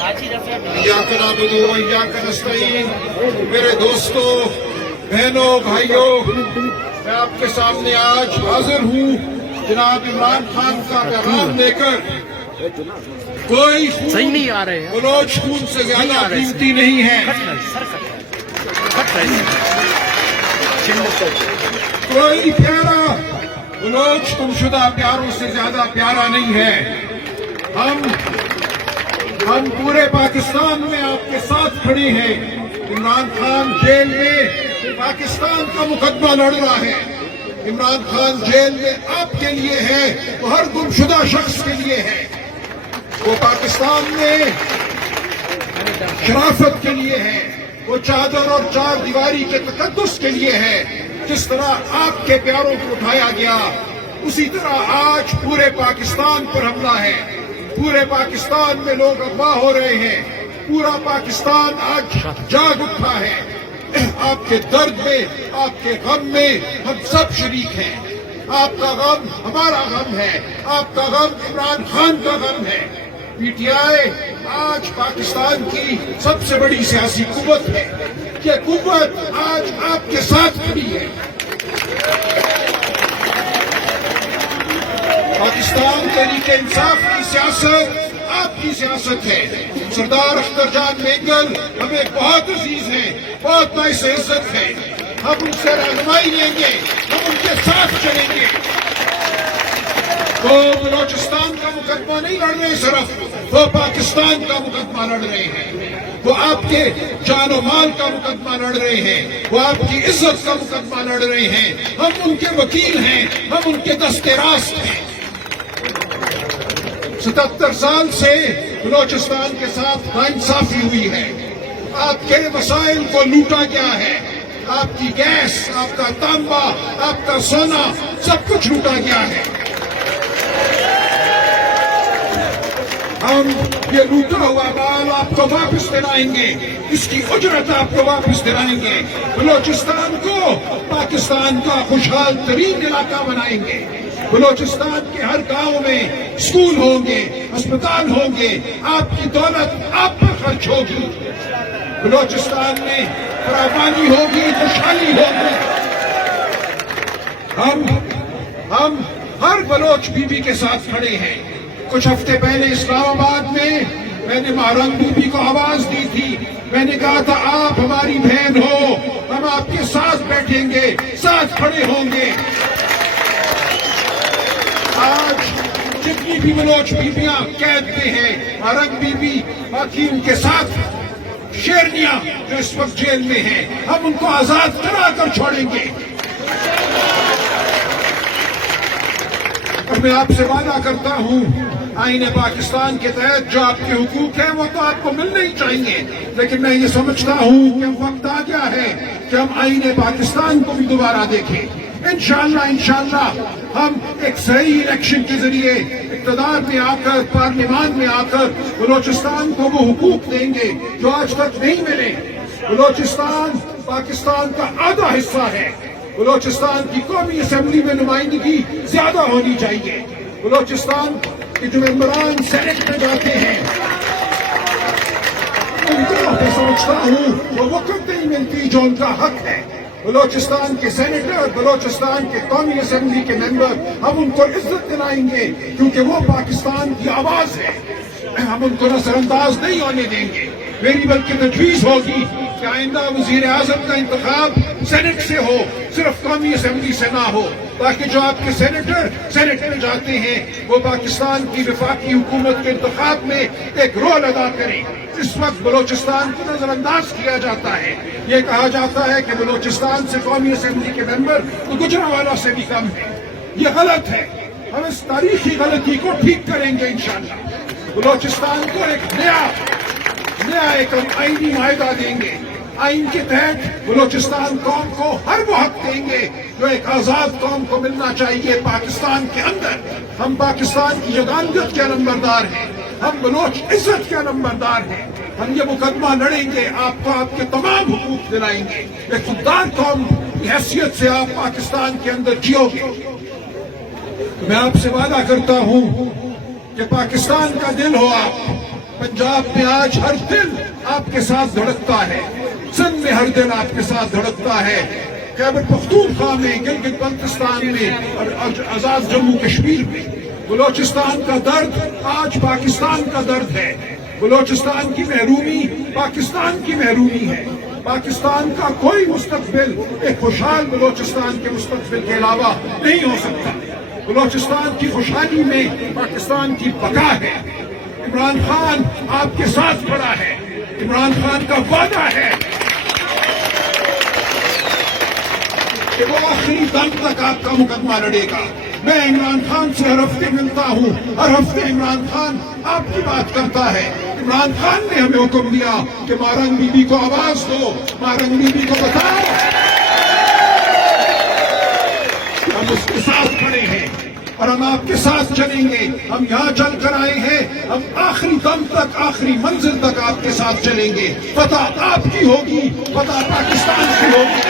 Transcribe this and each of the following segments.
इय्याक नअबुदु व इय्याक नस्तईन। मेरे दोस्तों, बहनों, भाइयों, मैं आपके सामने आज हाजिर हूँ जनाब इमरान खान का पैगाम लेकर। कोई सही नहीं आ रहे हैं, बलोच खून से ज्यादा कीमती नहीं है। कोई प्यारा बलोच गुमशुदा प्यारों से ज्यादा प्यारा नहीं है। हम पूरे पाकिस्तान में आपके साथ खड़े हैं। इमरान खान जेल में पाकिस्तान का मुकदमा लड़ रहा है। इमरान खान जेल में आपके लिए है, वो हर गुमशुदा शख्स के लिए है। वो पाकिस्तान में शराफत के लिए है, वो चादर और चार दीवारी के तकद्दुस के लिए है। जिस तरह आपके प्यारों को उठाया गया, उसी तरह आज पूरे पाकिस्तान पर हमला है। पूरे पाकिस्तान में लोग अगवा हो रहे हैं। पूरा पाकिस्तान आज जाग उठा है। आपके दर्द में, आपके गम में हम सब शरीक हैं। आपका गम हमारा गम है, आपका गम इमरान खान का गम है। पीटीआई आज पाकिस्तान की सबसे बड़ी सियासी कुव्वत है। ये कुव्वत आज आपके साथ खड़ी है। पाकिस्तान तहरीक इंसाफ की सियासत आपकी सियासत है। सरदार अख्तर जान मेंगल हमें बहुत अजीज हैं, बहुत बाइस इज्जत है। हम उनसे रहनुमाई लेंगे, हम उनके साथ चलेंगे। वो बलोचिस्तान का मुकदमा नहीं लड़ रहे, सिर्फ वो पाकिस्तान का मुकदमा लड़ रहे हैं। वो आपके जान और माल का मुकदमा लड़ रहे हैं, वो आपकी इज्जत का मुकदमा लड़ रहे हैं। हम उनके वकील हैं, हम उनके दस्ते रास्त हैं। 77 साल से बलोचिस्तान के साथ नाइंसाफी हुई है। आपके वसाइल को लूटा गया है। आपकी गैस, आपका तांबा, आपका सोना, सब कुछ लूटा गया है। हम ये लूटा हुआ माल आपको वापस दिलाएंगे, इसकी उजरत आपको वापस दिलाएंगे। बलोचिस्तान को पाकिस्तान का खुशहाल तरीन इलाका बनाएंगे। बलोचिस्तान के हर गांव में स्कूल होंगे, अस्पताल होंगे। आपकी दौलत आप पर खर्च होगी। बलोचिस्तान में फरावानी होगी, खुशहाली होगी। हम हर बलोच बीबी के साथ खड़े हैं। कुछ हफ्ते पहले इस्लामाबाद में मैंने महरम बीबी को आवाज दी थी। मैंने कहा था आप हमारी बहन हो, हम आपके साथ बैठेंगे, साथ खड़े होंगे। आज जितनी भी बलोच बीबियां कैद में हैं, महरम बीबी, बाकी उनके साथ शेरनियां जो इस वक्त जेल में हैं, हम उनको आजाद करा कर छोड़ेंगे। और मैं आपसे वादा करता हूं, आईने पाकिस्तान के तहत जो आपके हुकूक हैं वो तो आपको मिलने ही चाहिए, लेकिन मैं ये समझता हूं कि वक्त आ गया है कि हम आईने पाकिस्तान को भी दोबारा देखें। इंशाअल्लाह हम एक सही इलेक्शन के जरिए इक़्तिदार में आकर, पार्लियामान में आकर बलोचिस्तान को वो हुकूक देंगे जो आज तक नहीं मिले। बलोचिस्तान पाकिस्तान का आधा हिस्सा है। बलोचिस्तान की कौमी असेंबली में नुमाइंदगी ज्यादा होनी चाहिए। बलोचिस्तान के जो मेंबरान सेनेट में जाते हैं उनको मैं समझता हूँ वो वक़्त नहीं मिलती जो उनका हक है। बलोचिस्तान के सेनेटर, बलोचिस्तान के कौमी असेंबली के मेंबर, हम उनको इज्जत दिलाएंगे क्योंकि वो पाकिस्तान की आवाज है। हम उनको नजरअंदाज नहीं होने देंगे। मेरी बल्कि तजवीज होगी कि आइंदा वजीर आजम का इंतखाब सेनेट से हो, सिर्फ कौमी असेंबली से ना हो, ताकि जो आपके सेनेटर सेनेट में जाते हैं वो पाकिस्तान की वफाकी हुकूमत के इंतखाब में एक रोल अदा करें। इस वक्त बलोचिस्तान को नजरअंदाज किया जाता है। ये कहा जाता है कि बलोचिस्तान से कौमी असेंबली के मेंबर तो गुजरांवाला से भी कम है। ये गलत है। हम इस तारीखी गलती को ठीक करेंगे इंशाअल्लाह। बलोचिस्तान को एक नया एक आईनी मायदा देंगे। आइन के तहत बलोचिस्तान कौम को हर वो हक देंगे जो एक आजाद कौम को मिलना चाहिए पाकिस्तान के अंदर। हम पाकिस्तान की यगानियत के नंबरदार हैं, हम बलोच इज्जत के नंबरदार हैं। हम ये मुकदमा लड़ेंगे, आपको आपके तमाम हुकूक दिलाएंगे। एक खुददार कौम की हैसियत से आप पाकिस्तान के अंदर जियोगे। मैं आपसे वादा करता हूं कि पाकिस्तान का दिल हो आप, पंजाब में आज हर दिल आपके साथ धड़कता है, सिंध में हर दिल आपके साथ धड़कता है, खैबर पख्तूनख्वा में, गिलगित बल्तिस्तान में और आजाद जम्मू कश्मीर में। बलोचिस्तान का दर्द आज पाकिस्तान का दर्द है। बलोचिस्तान की महरूमी पाकिस्तान की महरूमी है। पाकिस्तान का कोई मुस्तकबिल एक खुशहाल बलोचिस्तान के मुस्तकबिल के अलावा नहीं हो सकता। बलोचिस्तान की खुशहाली में पाकिस्तान की बका है। इमरान खान आपके साथ खड़ा है। इमरान खान का वादा है कि वो आखिरी दम तक आपका मुकदमा लड़ेगा। मैं इमरान खान से हर हफ्ते मिलता हूँ, हर हफ्ते इमरान खान आपकी बात करता है। इमरान खान ने हमें हुक्म दिया कि मारंग बीबी को आवाज दो, मारंग बीबी को बताओ कि हम उसके साथ खड़े हैं और हम आपके साथ चलेंगे। हम यहाँ चल कर आए हैं, हम आखिरी दम तक, आखिरी मंजिल तक आपके साथ चलेंगे। फतह आपकी होगी, फतह पाकिस्तान की होगी।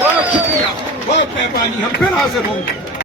बहुत शुक्रिया, बहुत मेहरबानी, हम फिर हाजिर होंगे।